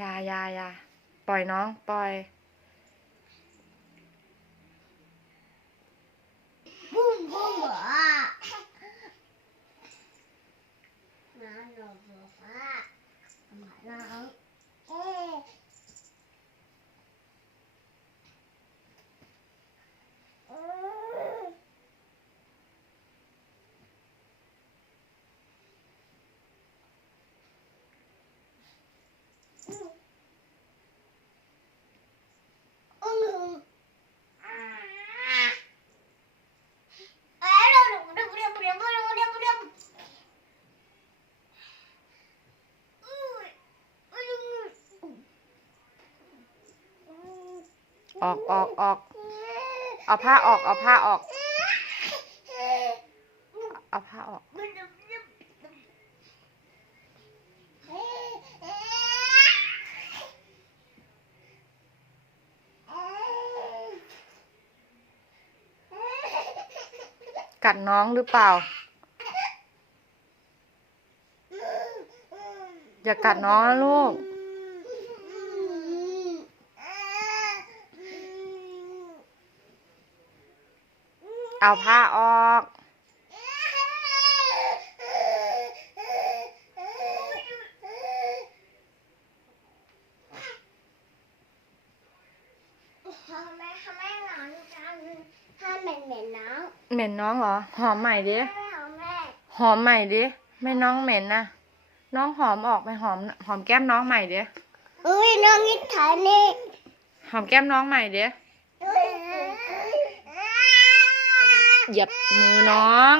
ยายายาปล่อยน้อง ปล่อย บุ้มบุ้มเหรอน้าหนูบอกว่า ออกออกออกเอาผ้าออกเอาผ้าออก เอาผ้าออก กัดน้องหรือเปล่า อย่ากัดน้องนะลูก เอาผ้าออก ทำไมทำไมหลังจังถ้าเหม็นเหม็นน้เหม็นน้องเหรอ หอมใหม่ดิ ไม่เอาแม่หอมใหม่ดิ ไม่น้องเหม็นนะ น้องหอมออกไปหอม หอมแก้มน้องใหม่ดิ อุ้ยน้องนิทานี่ หอมแก้มน้องใหม่ดิ เหยียบมือน้อง